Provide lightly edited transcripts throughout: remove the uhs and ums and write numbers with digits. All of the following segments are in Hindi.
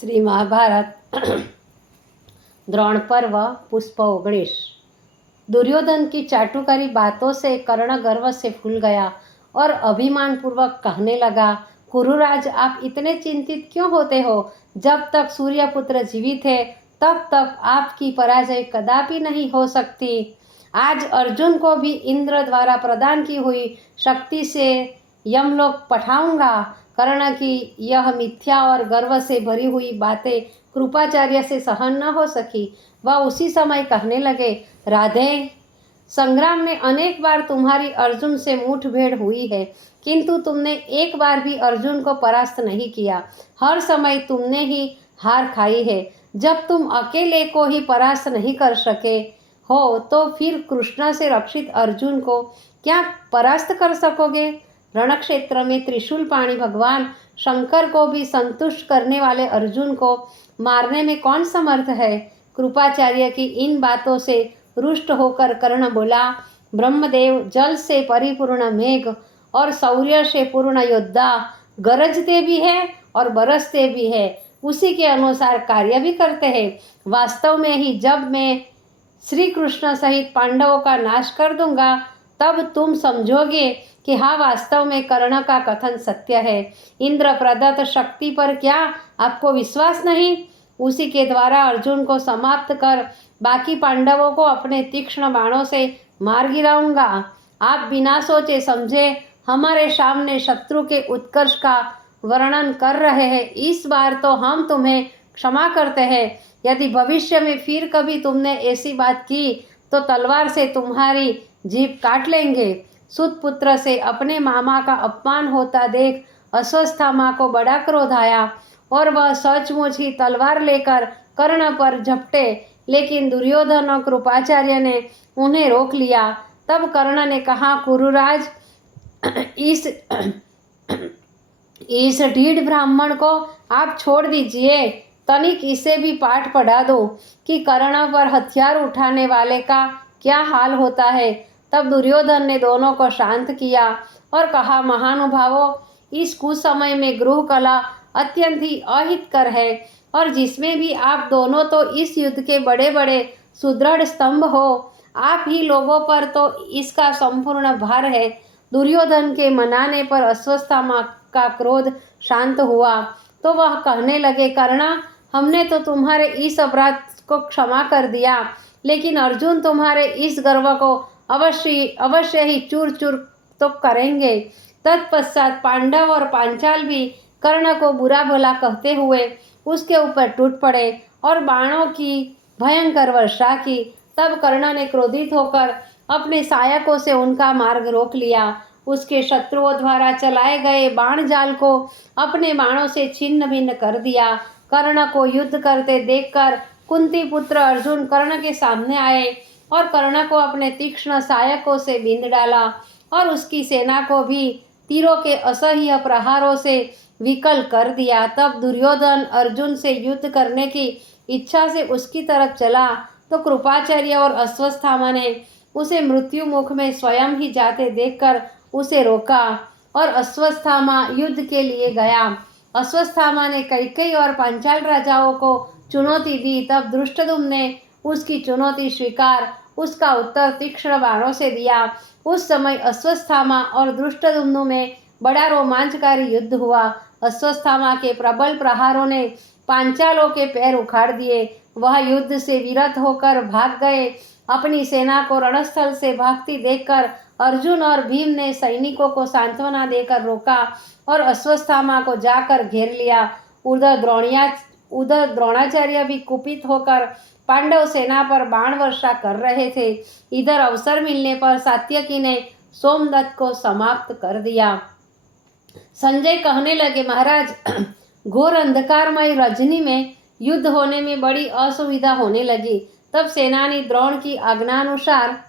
श्री महाभारत द्रोण पर्व पुष्प 19। दुर्योधन की चाटुकारी बातों से कर्ण गर्व से फूल गया और अभिमान पूर्वक कहने लगा, कुरुराज, आप इतने चिंतित क्यों होते हो? जब तक सूर्यपुत्र जीवित है तब तक आपकी पराजय कदापि नहीं हो सकती। आज अर्जुन को भी इंद्र द्वारा प्रदान की हुई शक्ति से यमलोक पठाऊंगा। कर्ण की यह मिथ्या और गर्व से भरी हुई बातें कृपाचार्य से सहन न हो सकी। वह उसी समय कहने लगे, राधे, संग्राम में अनेक बार तुम्हारी अर्जुन से मुठभेड़ हुई है, किंतु तुमने एक बार भी अर्जुन को परास्त नहीं किया। हर समय तुमने ही हार खाई है। जब तुम अकेले को ही परास्त नहीं कर सके हो तो फिर कृष्ण से रक्षित अर्जुन को क्या परास्त कर सकोगे? रणक्षेत्र में त्रिशूल पाणी भगवान शंकर को भी संतुष्ट करने वाले अर्जुन को मारने में कौन समर्थ है? कृपाचार्य की इन बातों से रुष्ट होकर कर्ण बोला, ब्रह्मदेव, जल से परिपूर्ण मेघ और शौर्य से पूर्ण योद्धा गरजते भी है और बरसते भी है, उसी के अनुसार कार्य भी करते हैं। वास्तव में ही जब मैं श्री कृष्ण सहित पांडवों का नाश कर दूंगा तब तुम समझोगे कि हाँ, वास्तव में कर्ण का कथन सत्य है। इंद्र प्रदत्त शक्ति पर क्या आपको विश्वास नहीं? उसी के द्वारा अर्जुन को समाप्त कर बाकी पांडवों को अपने तीक्ष्ण बाणों से मार गिराऊंगा। आप बिना सोचे समझे हमारे सामने शत्रु के उत्कर्ष का वर्णन कर रहे हैं। इस बार तो हम तुम्हें क्षमा करते हैं। यदि भविष्य में फिर कभी तुमने ऐसी बात की तो तलवार से तुम्हारी जीभ काट लेंगे। सुत पुत्र से अपने मामा का अपमान होता देख अश्वत्थामा को बड़ा क्रोध आया और वह सचमुच ही तलवार लेकर कर्ण पर झपटे, लेकिन दुर्योधन और कृपाचार्य ने उन्हें रोक लिया। तब कर्ण ने कहा, कुरुराज, इस ढीठ ब्राह्मण को आप छोड़ दीजिए। तनिक इसे भी पाठ पढ़ा दो कि कर्ण पर हथियार उठाने वाले का क्या हाल होता है। तब दुर्योधन ने दोनों को शांत किया और कहा, महानुभावों, इस कुसमय में गृह कला अत्यंत ही अहितकर है और जिसमें भी आप दोनों तो इस युद्ध के बड़े बड़े सुदृढ़ स्तंभ हो। आप ही लोगों पर तो इसका संपूर्ण भार है। दुर्योधन के मनाने पर अश्वत्थामा का क्रोध शांत हुआ तो वह कहने लगे, कर्ण, हमने तो तुम्हारे इस अपराध को क्षमा कर दिया, लेकिन अर्जुन तुम्हारे इस गर्व को अवश्य ही चूर चूर तो करेंगे। तत्पश्चात पांडव और पांचाल भी कर्ण को बुरा भला कहते हुए उसके ऊपर टूट पड़े और बाणों की भयंकर वर्षा की। तब कर्ण ने क्रोधित होकर अपने सहायकों से उनका मार्ग रोक लिया। उसके शत्रुओं द्वारा चलाए गए बाण जाल को अपने बाणों से छिन्न भिन्न कर दिया। कर्ण को युद्ध करते देखकर कुंती पुत्र अर्जुन कर्ण के सामने आए और कर्ण को अपने तीक्ष्ण सहायकों से बींध डाला और उसकी सेना को भी तीरों के असह्य प्रहारों से विकल कर दिया। तब दुर्योधन अर्जुन से युद्ध करने की इच्छा से उसकी तरफ चला तो कृपाचार्य और अश्वत्थामा ने उसे मृत्यु मुख में स्वयं ही जाते देखकर उसे रोका और अश्वत्थामा युद्ध के लिए गया। अश्वत्थामा ने कैकेयी और पांचाल राजाओं को चुनौती दी। तब धृष्टद्युम्न ने उसकी चुनौती स्वीकार उसका उत्तर तीक्ष्ण बाणों से दिया। उस समय अश्वत्थामा और धृष्टद्युम्न में बड़ा रोमांचकारी युद्ध हुआ। अश्वत्थामा के प्रबल प्रहारों ने पांचालों के पैर उखाड़ दिए। वह युद्ध से विरत होकर भाग गए। अपनी सेना को रणस्थल से भागती देखकर अर्जुन और भीम ने सैनिकों को सांत्वना देकर रोका और अश्वत्थामा को जाकर घेर लिया। उधर द्रोणाचार्य भी कुपित होकर पांडव सेना पर बाण वर्षा कर रहे थे। इधर अवसर मिलने पर सात्यकी ने सोमदत्त को समाप्त कर दिया। संजय कहने लगे, महाराज, घोर अंधकारमय रजनी में युद्ध होने में बड़ी असुविधा होने लगी। तब सेनानी द्रोण की आज्ञानुसार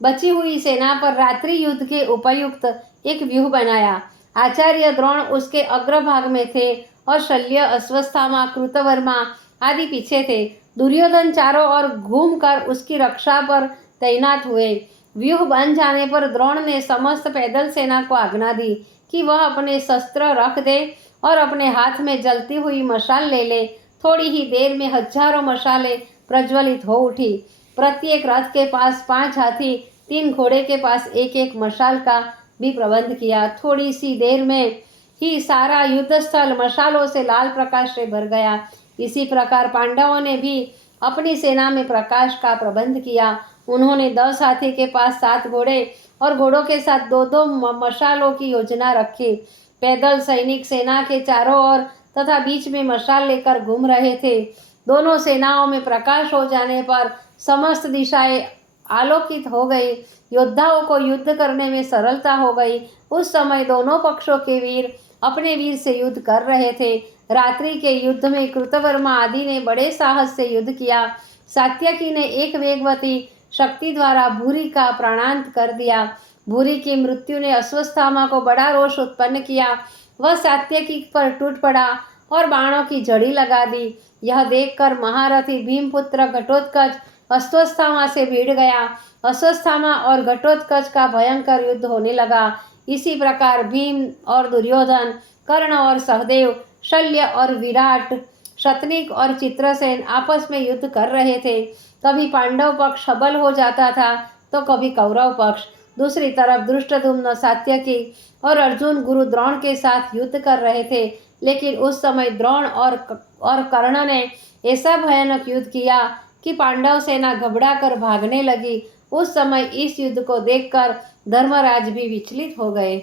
बची हुई सेना पर रात्रि युद्ध के उपयुक्त एक व्यूह बनाया। आचार्य द्रोण उसके अग्रभाग में थे और शल्य, अश्वत्थामा, कृतवर्मा आदि पीछे थे। दुर्योधन चारों ओर घूमकर उसकी रक्षा पर तैनात हुए। व्यूह बन जाने पर द्रोण ने समस्त पैदल सेना को आज्ञा दी कि वह अपने शस्त्र रख दे और अपने हाथ में जलती हुई मशाल ले ले। थोड़ी ही देर में हजारों मशालें प्रज्वलित हो उठी। प्रत्येक रथ के पास 5 हाथी, 3 घोड़े के पास एक एक मशाल का भी प्रबंध किया। थोड़ी सी देर में ही सारा युद्ध स्थल मशालों से लाल प्रकाश से भर गया। इसी प्रकार पांडवों ने भी अपनी सेना में प्रकाश का प्रबंध किया। उन्होंने 10 हाथी के पास 7 घोड़े और घोड़ों के साथ 2-2 मशालों की योजना रखी। पैदल सैनिक सेना के चारों ओर तथा बीच में मशाल लेकर घूम रहे थे। दोनों सेनाओं में प्रकाश हो जाने पर समस्त दिशाएं आलोकित हो गई। योद्धाओं को युद्ध करने में सरलता हो गई। उस समय दोनों पक्षों के वीर अपने वीर से युद्ध कर रहे थे। रात्रि के युद्ध में कृतवर्मा आदि ने बड़े साहस से युद्ध किया। सात्यकी ने एक वेगवती शक्ति द्वारा भूरी का प्राणांत कर दिया। भूरी की मृत्यु ने अश्वत्थामा को बड़ा रोष उत्पन्न किया। वह सात्यकी पर टूट पड़ा और बाणों की झड़ी लगा दी। यह देखकर महारथी भीमपुत्र घटोत्कच अश्वत्थामा से भिड़ गया। अश्वत्थामा और घटोत्कच का भयंकर युद्ध होने लगा। इसी प्रकार भीम और दुर्योधन, कर्ण और सहदेव, शल्य और विराट, शतनिक और चित्रसेन आपस में युद्ध कर रहे थे। कभी पांडव पक्ष सबल हो जाता था तो कभी कौरव पक्ष। दूसरी तरफ धृष्टद्युम्न, सात्यकी और अर्जुन गुरु द्रोण के साथ युद्ध कर रहे थे। लेकिन उस समय द्रोण और कर्ण ने ऐसा भयानक युद्ध किया कि पांडव सेना घबरा कर भागने लगी। उस समय इस युद्ध को देखकर धर्मराज भी विचलित हो गए।